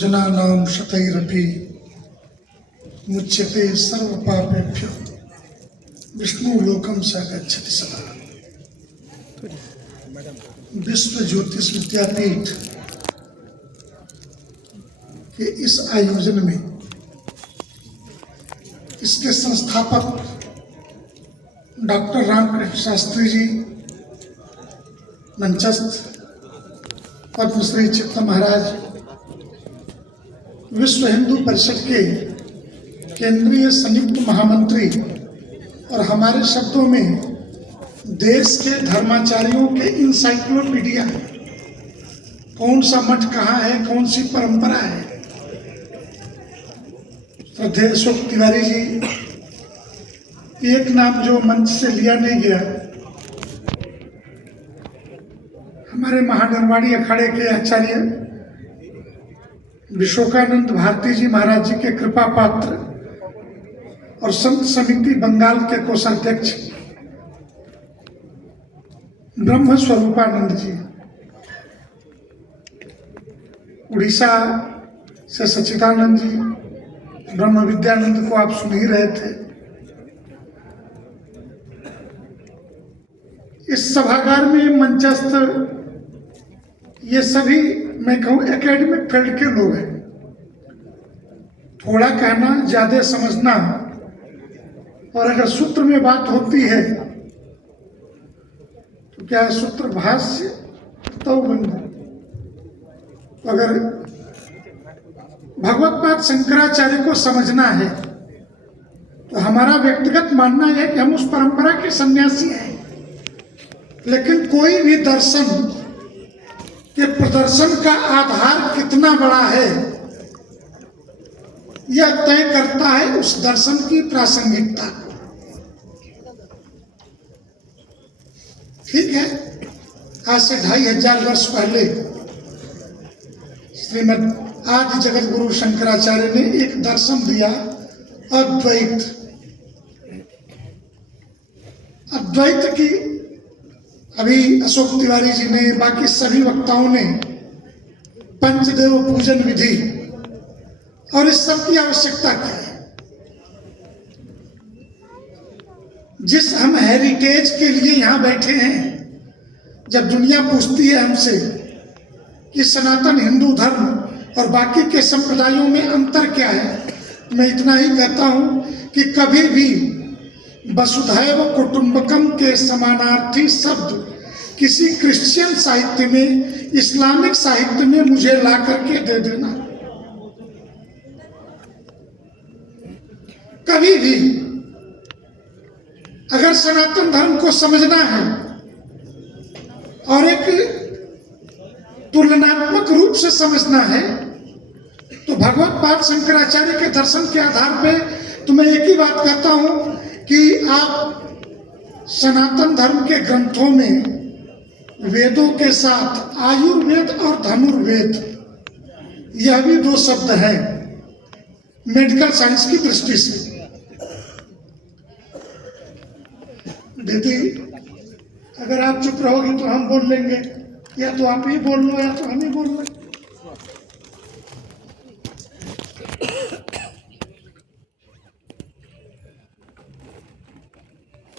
जनानां शतैरपि मुच्यते सर्वपापेभ्यो विष्णुलोकं स गच्छति सदा। विश्व ज्योतिष विद्यापीठ के इस आयोजन में इसके संस्थापक डॉक्टर रामकृष्ण शास्त्री जी, मंचस्थ पद्मश्री चित्त महाराज, विश्व हिंदू परिषद के केंद्रीय संयुक्त महामंत्री और हमारे शब्दों में देश के धर्माचार्यों के इंसाइक्लोपीडिया, कौन सा मठ कहाँ है, कौन सी परंपरा है। श्रद्धेय अशोक तिवारी जी, एक नाम जो मंच से लिया नहीं गया, हमारे महानरवाड़ी अखाड़े के आचार्य विश्वकानंद भारती जी महाराज जी के कृपा पात्र और संत समिति बंगाल के कोषाध्यक्ष ब्रह्म स्वरूपानंद जी, उड़ीसा से सच्चिदानंद जी, ब्रह्म विद्यानंद को आप सुन ही रहे थे। इस सभागार में मंचस्थ ये सभी, मैं कहूँ, एकेडमिक फील्ड के लोग हैं। थोड़ा कहना, ज्यादा समझना, और अगर सूत्र में बात होती है तो क्या सूत्र भाष्य तो अगर भगवत्पाद शंकराचार्य को समझना है तो हमारा व्यक्तिगत मानना है कि हम उस परंपरा के सन्यासी हैं, लेकिन कोई भी दर्शन के प्रदर्शन का आधार कितना बड़ा है यह तय करता है उस दर्शन की प्रासंगिकता को। ठीक है, आज से 2500 वर्ष पहले श्रीमद आदि जगत गुरु शंकराचार्य ने एक दर्शन दिया, अद्वैत। अद्वैत की अभी अशोक तिवारी जी ने, बाकी सभी वक्ताओं ने पंचदेव पूजन विधि और इस सब की आवश्यकता क्या है। जिस हम हेरिटेज के लिए यहाँ बैठे हैं, जब दुनिया पूछती है हमसे कि सनातन हिंदू धर्म और बाकी के संप्रदायों में अंतर क्या है, मैं इतना ही कहता हूँ कि कभी भी वसुधैव कुटुंबकम के समानार्थी शब्द किसी क्रिश्चियन साहित्य में, इस्लामिक साहित्य में मुझे ला करके दे देना। कभी भी अगर सनातन धर्म को समझना है और एक तुलनात्मक रूप से समझना है तो भगवत्पाद शंकराचार्य के दर्शन के आधार पे तो मैं एक ही बात कहता हूं कि आप सनातन धर्म के ग्रंथों में वेदों के साथ आयुर्वेद और धनुर्वेद, यह भी दो शब्द हैं मेडिकल साइंस की दृष्टि से। दीदी, अगर आप चुप रहोगी तो हम बोल लेंगे, या तो आप ही बोल लो या तो हम ही बोल लो।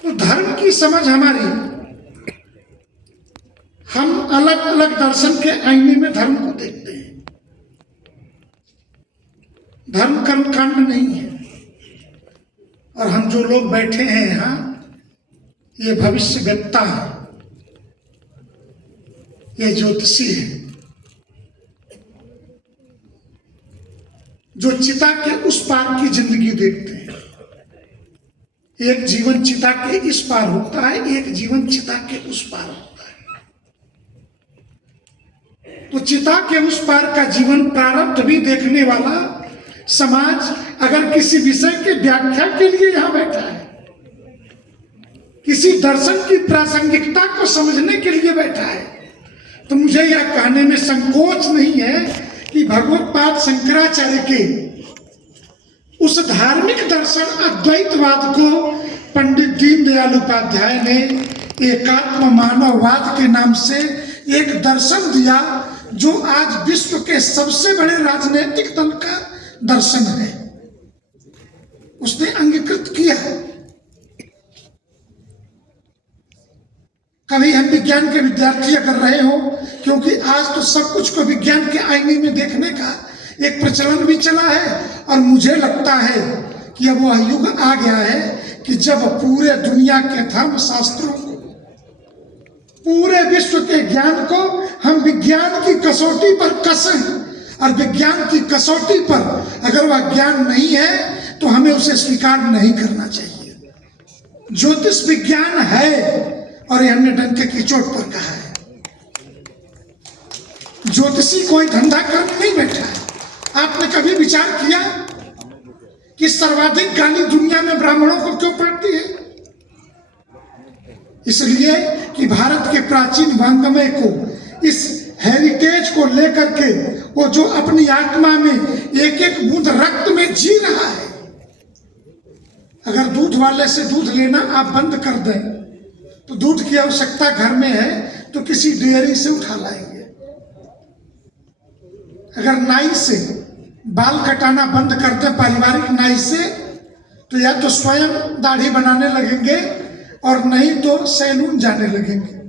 तो धर्म की समझ हमारी, हम अलग अलग दर्शन के आईने में धर्म को देखते हैं। धर्म कर्मकांड नहीं है। और हम जो लोग बैठे हैं यहाँ, ये भविष्य वेत्ता है, ये ज्योतिषी है, जो चिता के उस पार की जिंदगी देखते हैं। एक जीवन चिता के इस पार होता है, एक जीवन चिता के उस पार होता है। तो चिता के उस पार का जीवन, प्रारब्ध भी देखने वाला समाज अगर किसी विषय के व्याख्या के लिए यहां बैठा है, किसी दर्शन की प्रासंगिकता को समझने के लिए बैठा है, तो मुझे यह कहने में संकोच नहीं है कि भगवत्पाद शंकराचार्य के उस धार्मिक दर्शन अद्वैतवाद को पंडित दीनदयाल उपाध्याय ने एकात्म मानववाद के नाम से एक दर्शन दिया जो आज विश्व के सबसे बड़े राजनीतिक दल का दर्शन है, उसने अंगीकृत किया। कभी हम विज्ञान के विद्यार्थी अगर रहे हो, क्योंकि आज तो सब कुछ को विज्ञान के आईने में देखने का एक प्रचलन भी चला है, और मुझे लगता है कि अब वह युग आ गया है कि जब पूरे दुनिया के धर्म शास्त्रों को, पूरे विश्व के ज्ञान को हम विज्ञान की कसौटी पर कसें, और विज्ञान की कसौटी पर अगर वह ज्ञान नहीं है तो हमें उसे स्वीकार नहीं करना चाहिए। ज्योतिष विज्ञान है, और यह हमने डंके की चोट पर कहा है। ज्योतिषी कोई धंधा करने नहीं बैठा है। आपने कभी विचार किया कि सर्वाधिक गाली दुनिया में ब्राह्मणों को क्यों पड़ती है? इसलिए कि भारत के प्राचीन वांग्मय को, इस हेरिटेज को लेकर के वो जो अपनी आत्मा में एक एक बूंद रक्त में जी रहा है, अगर दूध वाले से दूध लेना आप बंद कर दें तो दूध की आवश्यकता घर में है तो किसी डेयरी से उठा लाएंगे। अगर नाई से बाल कटाना बंद कर दें, पारिवारिक नाई से, तो या तो स्वयं दाढ़ी बनाने लगेंगे और नहीं तो सैलून जाने लगेंगे।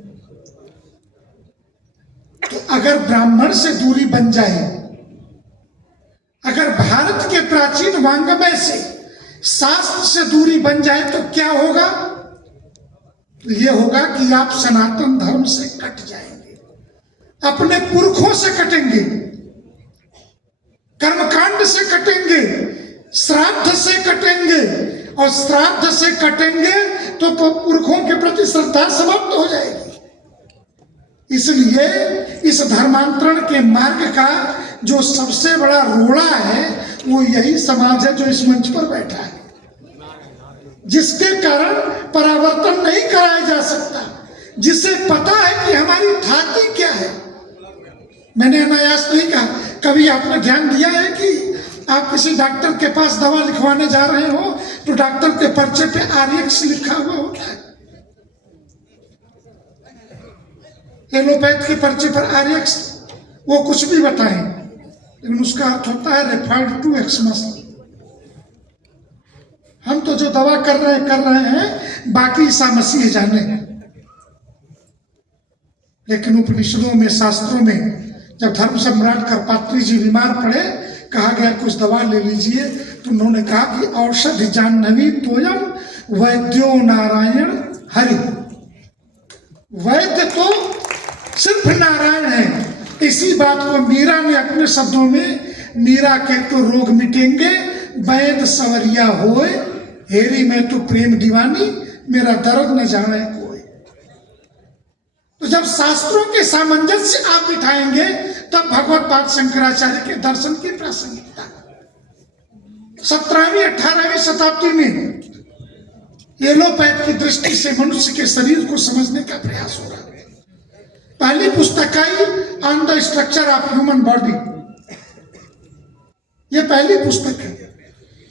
तो अगर ब्राह्मण से दूरी बन जाए, अगर भारत के प्राचीन वांग्मय से, शास्त्र से दूरी बन जाए तो क्या होगा? ये होगा कि आप सनातन धर्म से कट जाएंगे, अपने पुरखों से कटेंगे, कर्मकांड से कटेंगे, श्राद्ध से कटेंगे, और श्राद्ध से कटेंगे तो पुरखों के प्रति श्रद्धा समाप्त हो जाएगी। इसलिए इस धर्मांतरण के मार्ग का जो सबसे बड़ा रोड़ा है वो यही समाज है जो इस मंच पर बैठा है, जिसके कारण परावर्तन नहीं कराया जा सकता, जिसे पता है कि हमारी धाती क्या है। मैंने अनायास नहीं कहा, कभी आपने ध्यान दिया है कि आप किसी डॉक्टर के पास दवा लिखवाने जा रहे हो तो डॉक्टर के पर्चे पे RX लिखा हुआ होता है, एलोपैथ के पर्चे पर RX, वो कुछ भी बताएं, लेकिन उसका अर्थ होता है रेफर्ड टू एक्समस। हम तो जो दवा कर रहे हैं बाकी ईसा मसीह जाने हैं। लेकिन उपनिषदों में, शास्त्रों में, जब धर्म सम्राट करपात्री जी बीमार पड़े, कहा गया कुछ दवा ले लीजिए, तो उन्होंने कहा कि औषधि जाह्नवी तोयम वैद्यो नारायण हरि। वैद्य तो सिर्फ नारायण है। इसी बात को मीरा ने अपने शब्दों में, मीरा के तो रोग मिटेंगे वैद्य सवरिया होए, हेरी मैं तो प्रेम दीवानी, मेरा दर्द न जाने कोई। तो जब शास्त्रों के सामंजस्य आप बिठाएंगे तब भगवत पाद शंकराचार्य के दर्शन की प्रासंगिकता। 17वीं 18वीं शताब्दी में एलोपैथ की दृष्टि से मनुष्य के शरीर को समझने का प्रयास हो रहा है। पहली पुस्तक आई on the structure of human body, ये पहली पुस्तक है।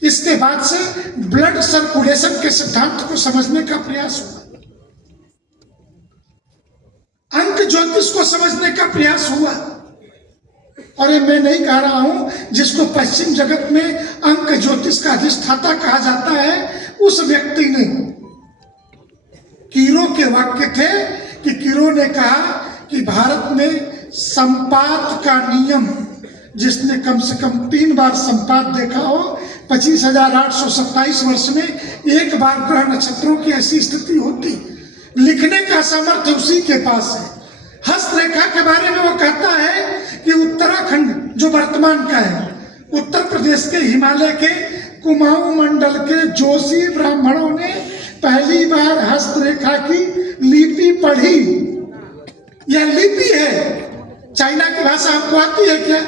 इसके बाद से ब्लड सर्कुलेशन के सिद्धांत को समझने का प्रयास हुआ, अंक ज्योतिष को समझने का प्रयास हुआ। और ये मैं नहीं कह रहा हूं, जिसको पश्चिम जगत में अंक ज्योतिष का अधिष्ठाता कहा जाता है, उस व्यक्ति ने, कीरो के वाक्य थे कि कीरो ने कहा कि भारत में संपात का नियम, जिसने कम से कम 3 बार संपात देखा हो, 25,827 वर्ष में एक बार ग्रह नक्षत्रों की ऐसी स्थिति होती, लिखने का सामर्थ्य उसी के पास है। हस्तरेखा के बारे में वो कहता है कि उत्तराखंड जो वर्तमान का है, उत्तर प्रदेश के हिमालय के कुमाऊं मंडल के जोशी ब्राह्मणों ने पहली बार हस्तरेखा की लिपि पढ़ी। यह लिपि है, चाइना की भाषा आपको आती है क्या?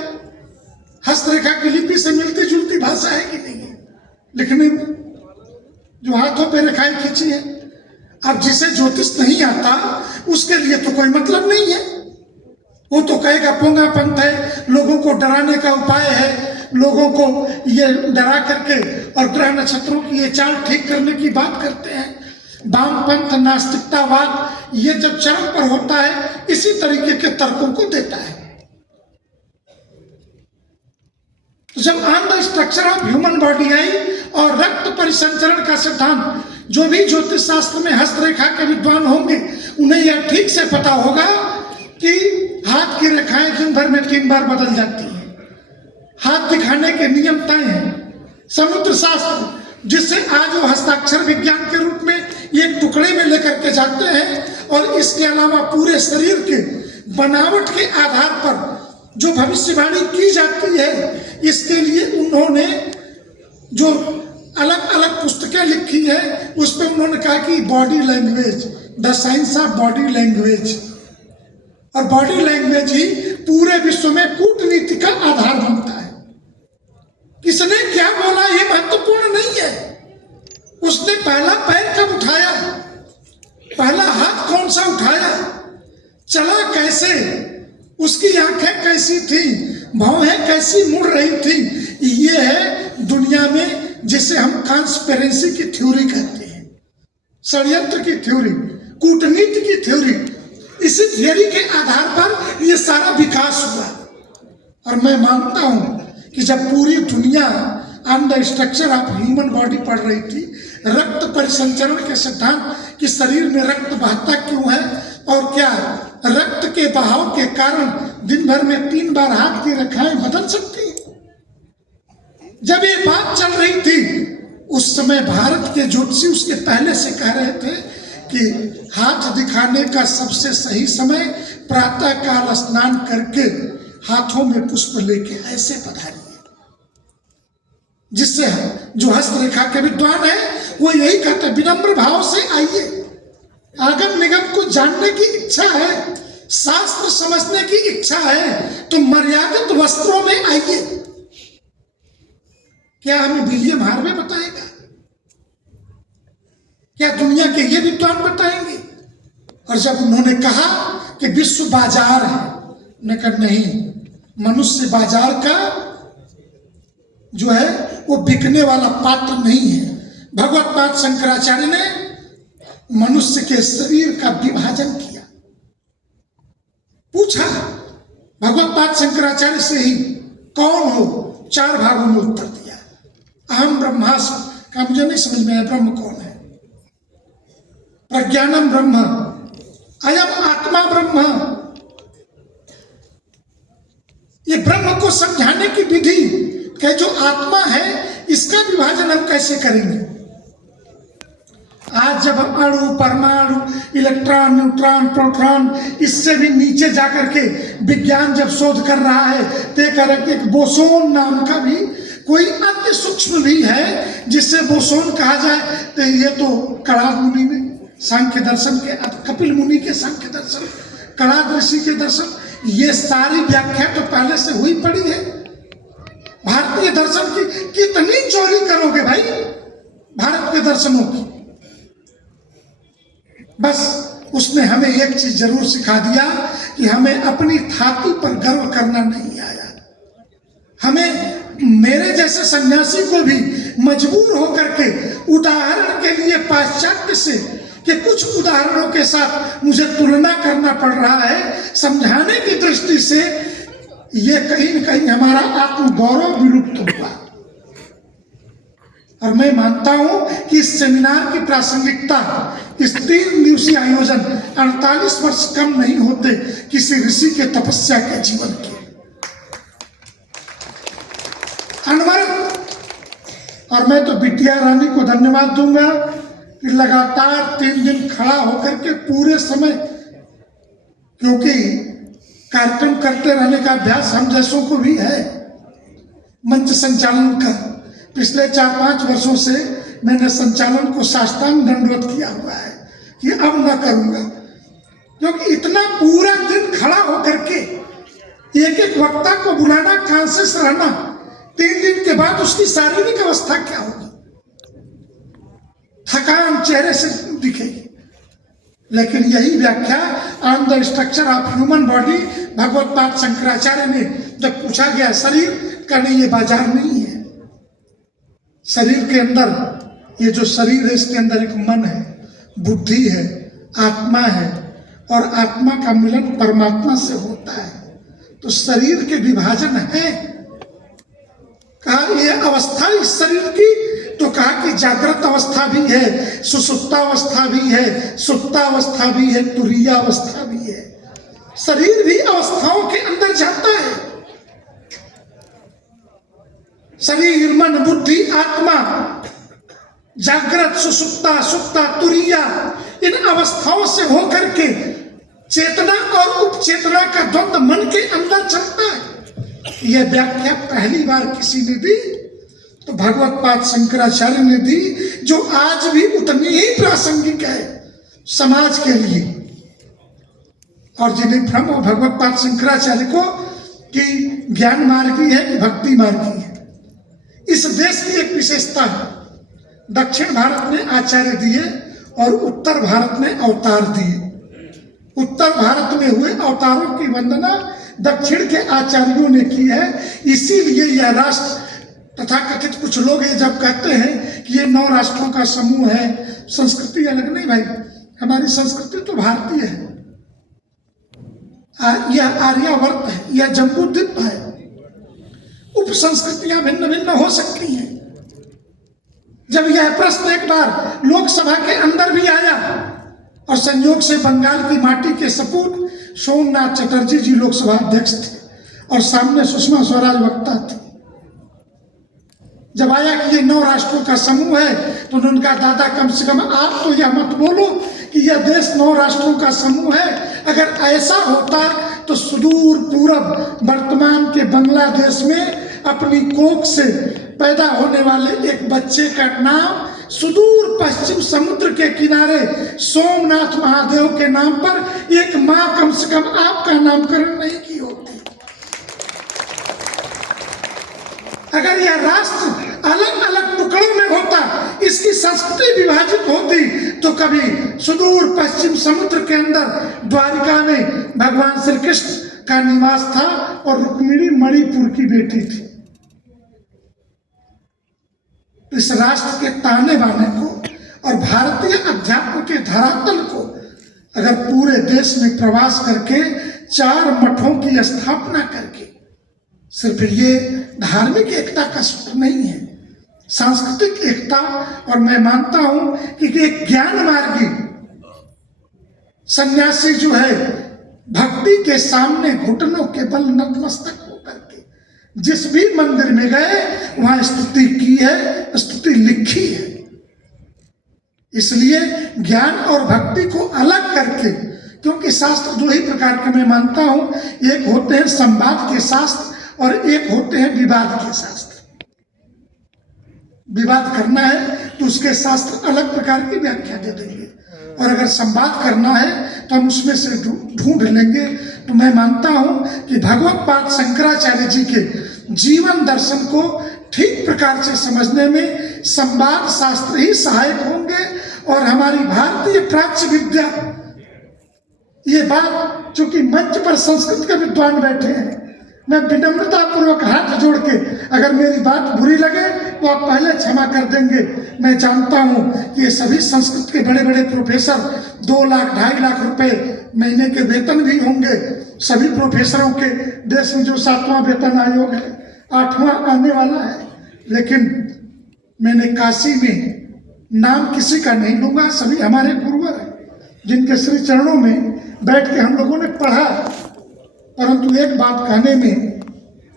हस्तरेखा की लिपि से मिलती जुलती भाषा है कि नहीं है लिखने में, जो हाथों पे रेखाएं खींची है। अब जिसे ज्योतिष नहीं आता उसके लिए तो कोई मतलब नहीं है, वो तो कहेगा पोंगा पंथ है, लोगों को डराने का उपाय है, लोगों को ये डरा करके और ग्रह नक्षत्रों की ये चाल ठीक करने की बात करते हैं। वामपंथ, नास्तिकतावाद, ये जब चरम पर होता है इसी तरीके के तर्कों को देता है। तो जब on the structure of human body आई और रक्त परिसंचरण का सिद्धांत, जो भी ज्योतिष शास्त्र में हस्तरेखा के विद्वान होंगे उन्हें यह ठीक से पता होगा कि हाथ की रेखाएं दिन भर में 3 बार बदल जाती हैं। हाथ दिखाने के नियम तय हैं। समुद्र शास्त्र, जिसे आज वो हस्ताक्षर विज्ञान के रूप में एक टुकड़े में लेकर के जाते हैं, और इसके अलावा पूरे शरीर के बनावट के आधार पर जो भविष्यवाणी की जाती है, इसके लिए उन्होंने जो अलग अलग पुस्तकें लिखी है उस पर उन्होंने कहा कि body language, the science of body language, और बॉडी लैंग्वेज ही पूरे विश्व में कूटनीति का आधार बनता है। किसने क्या बोला ये महत्वपूर्ण नहीं है, उसने पहला पैर कब उठाया, पहला हाथ कौन सा उठाया, चला कैसे, उसकी आंखें कैसी थी, भौहें कैसी मुड़ रही थी, ये है दुनिया में जिसे हम कॉन्स्पिरेसी की थ्योरी कहते हैं, षड्यंत्र की थ्योरी, कूटनीति की थ्योरी। इसी थ्योरी के आधार पर ये सारा विकास हुआ। और मैं मानता हूं कि जब पूरी दुनिया on the structure of human body पढ़ रही थी, रक्त परिसंचरण के सिद्धांत कि शरीर में रक्त बहता क्यों है और क्या रक्त के बहाव के कारण दिन भर में 3 बार हाथ की रेखाएं बदल सकती हैं, जब ये बात चल रही थी उस समय भारत के ज्योतिषी उसके पहले से कह रहे थे कि हाथ दिखाने का सबसे सही समय प्रातः काल स्नान करके हाथों में पुष्प लेके ऐसे पधारिए। जिससे जो हस्तरेखा के विद्वान है वो यही कहते हैं, विनम्र भाव से आइए, आगम निगम को जानने की इच्छा है, शास्त्र समझने की इच्छा है तो मर्यादित वस्त्रों में आइए। क्या हमें विलियम हार्वे बताएगा, क्या दुनिया के ये विद्वान बताएंगे? और जब उन्होंने कहा कि विश्व बाजार है, उन्होंने कहा नहीं, मनुष्य बाजार का जो है वो बिकने वाला पात्र नहीं है। भगवत पाद शंकराचार्य ने मनुष्य के शरीर का विभाजन किया, पूछा भगवत पाद शंकराचार्य से ही, कौन हो, 4 भागों में उत्तर दिया। अहम ब्रह्मास्मि का मुझे नहीं समझ में आया, ब्रह्म कौन है, प्रज्ञानम ब्रह्म, अयम आत्मा ब्रह्म। ये ब्रह्म को समझाने की विधि कि जो आत्मा है इसका विभाजन हम कैसे करेंगे। आज जब अणु, परमाणु, इलेक्ट्रॉन, न्यूट्रॉन, प्रोटॉन, इससे भी नीचे जाकर के विज्ञान जब शोध कर रहा है तो कह रहे कि बोसोन नाम का भी कोई अन्य सूक्ष्म भी है जिससे बोसोन कहा जाए, तो ये तो कणाद मुनि ने सांख्य दर्शन के, कपिल मुनि के सांख्य दर्शन, कणाद ऋषि के दर्शन, ये सारी व्याख्या तो पहले से हुई पड़ी है। भारतीय दर्शन की कितनी चोरी करोगे भाई, भारत के दर्शनों की। बस उसने हमें एक चीज जरूर सिखा दिया कि हमें अपनी थाती पर गर्व करना नहीं आया। हमें मेरे जैसे सन्यासी को भी मजबूर होकर के उदाहरण के लिए पाश्चात्य से कि कुछ उदाहरणों के साथ मुझे तुलना करना पड़ रहा है, समझाने की दृष्टि से ये कहीं न कहीं हमारा आत्मगौरव विलुप्त हुआ। और मैं मानता हूं कि इस सेमिनार की प्रासंगिकता, इस 3 दिवसीय आयोजन 48 वर्ष कम नहीं होते किसी ऋषि के तपस्या के जीवन के अनवरत। और मैं तो बिटिया रानी को धन्यवाद दूंगा कि लगातार 3 दिन खड़ा होकर के पूरे समय, क्योंकि कार्यक्रम करते रहने का अभ्यास हम जैसों को भी है, मंच संचालन का। पिछले 4-5 वर्षों से मैंने संचालन को साष्टांग दंडवत किया हुआ है कि अब न करूंगा, क्योंकि इतना पूरा दिन खड़ा होकर के एक वक्ता को बुलाना, कॉन्शियस रहना, 3 दिन के बाद उसकी शारीरिक अवस्था क्या होगी, थकान चेहरे से दिखेगी। लेकिन यही व्याख्या on the structure of human body Bhagavatpada Shankaracharya ने जब पूछा गया, शरीर का नहीं, ये बाजार नहीं है। शरीर के अंदर, ये जो शरीर है इसके अंदर एक मन है, बुद्धि है, आत्मा है, और आत्मा का मिलन परमात्मा से होता है। तो शरीर के विभाजन है, कहा ये अवस्था इस शरीर की, तो कहा कि जागृत अवस्था भी है, सुसुप्तावस्था भी है, सुप्तावस्था भी है, तुरीय अवस्था भी है। शरीर भी अवस्थाओं के अंदर जाता है। शरीर, मन, बुद्धि, आत्मा, जागृत, सुसुप्ता, सुप्ता, तुरीया, इन अवस्थाओं से होकर के चेतना और उपचेतना का द्वंद्व मन के अंदर चलता है। यह व्याख्या पहली बार किसी ने दी तो भगवत पाद शंकराचार्य ने दी, जो आज भी उतनी ही प्रासंगिक है समाज के लिए। और जिन्हें भ्रम हो भगवत पाद शंकराचार्य को कि ज्ञान मार्गी है कि भक्ति मार्गी है। इस देश की एक विशेषता है, दक्षिण भारत ने आचार्य दिए और उत्तर भारत ने अवतार दिए। उत्तर भारत में हुए अवतारों की वंदना दक्षिण के आचार्यों ने की है। इसीलिए यह राष्ट्र तथा कथित कुछ लोग ये जब कहते हैं कि ये 9 राष्ट्रों का समूह है, संस्कृति अलग, नहीं भाई, हमारी संस्कृति तो भारतीय है। यह आर्यावर्त है, यह जम्बूद्वीप है। उप संस्कृतियां भिन्न भिन्न हो सकती हैं। जब यह प्रश्न एक बार लोकसभा के अंदर भी आया और संयोग से बंगाल की माटी के सपूत सोमनाथ चटर्जी जी लोकसभा अध्यक्ष थे और सामने सुषमा स्वराज वक्ता थे। जब आया कि ये 9 राष्ट्रों का समूह है तो उन्होंने कहा, दादा कम से कम आप तो यह मत बोलो कि यह देश 9 राष्ट्रों का समूह है। अगर ऐसा होता तो सुदूर पूरब वर्तमान के बांग्लादेश में अपनी कोख से पैदा होने वाले एक बच्चे का नाम सुदूर पश्चिम समुद्र के किनारे सोमनाथ महादेव के नाम पर एक मां कम से कम आपका नामकरण नहीं की होती। अगर यह राष्ट्र अलग अलग टुकड़ों में होता, इसकी संस्कृति विभाजित होती, तो कभी सुदूर पश्चिम समुद्र के अंदर द्वारिका में भगवान श्री कृष्ण का निवास था और रुक्मिणी मणिपुर की बेटी थी। इस राष्ट्र के ताने बाने को और भारतीय अध्यात्म के धरातल को अगर पूरे देश में प्रवास करके 4 मठों की स्थापना करके, सिर्फ ये धार्मिक एकता का सूत्र नहीं है, सांस्कृतिक एकता, और मैं मानता हूं कि एक ज्ञान मार्गी सन्यासी जो है भक्ति के सामने घुटनों के बल नतमस्तक होकर के जिस भी मंदिर में गए वहां स्तुति की है, स्तुति लिखी है। इसलिए ज्ञान और भक्ति को अलग करके, क्योंकि शास्त्र 2 ही प्रकार के मैं मानता हूं, एक होते हैं संवाद के शास्त्र और एक होते हैं विवाद के शास्त्र। विवाद करना है तो उसके शास्त्र अलग प्रकार की व्याख्या दे देंगे, और अगर संवाद करना है तो हम उसमें से ढूंढ लेंगे। तो मैं मानता हूं कि भगवत पाद शंकराचार्य जी के जीवन दर्शन को ठीक प्रकार से समझने में संवाद शास्त्र ही सहायक होंगे। और हमारी भारतीय प्राच्य विद्या, ये बात चूंकि मंच पर संस्कृत के विद्वान बैठे हैं, मैं विनम्रता पूर्वक हाथ जोड़ के, अगर मेरी बात बुरी लगे तो आप पहले क्षमा कर देंगे। मैं जानता हूं कि ये सभी संस्कृत के बड़े बड़े प्रोफेसर 2 लाख 2.5 लाख रुपए महीने के वेतन भी होंगे। सभी प्रोफेसरों के देश में जो 7वां वेतन आयोग है, 8वां आने वाला है। लेकिन मैंने काशी में, नाम किसी का नहीं लूंगा, सभी हमारे गुरुवर हैं जिनके श्री चरणों में बैठ के हम लोगों ने पढ़ा, परंतु एक बात कहने में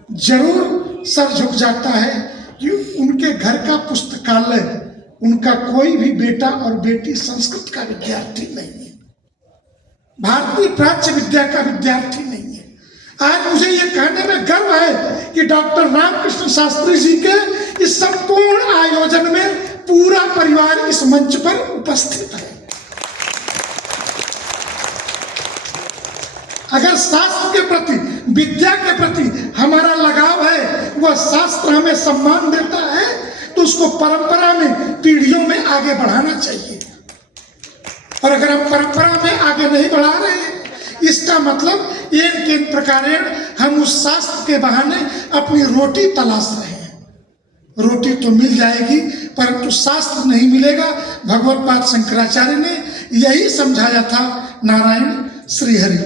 जरूर सर झुक जाता है कि उनके घर का पुस्तकालय, उनका कोई भी बेटा और बेटी संस्कृत का विद्यार्थी नहीं है, भारतीय प्राच्य विद्या का विद्यार्थी नहीं है। आज मुझे ये कहने में गर्व है कि डॉक्टर रामकृष्ण शास्त्री जी के इस संपूर्ण आयोजन में पूरा परिवार इस मंच पर उपस्थित है। अगर शास्त्र के प्रति, विद्या के प्रति हमारा लगाव है, वह शास्त्र हमें सम्मान देता है, तो उसको परंपरा में, पीढ़ियों में आगे बढ़ाना चाहिए। और अगर हम परंपरा में आगे नहीं बढ़ा रहे हैं, इसका मतलब इन प्रकारेण हम उस शास्त्र के बहाने अपनी रोटी तलाश रहे हैं। रोटी तो मिल जाएगी परंतु शास्त्र नहीं मिलेगा। भगवत पाद शंकराचार्य ने यही समझाया था। नारायण श्री हरि।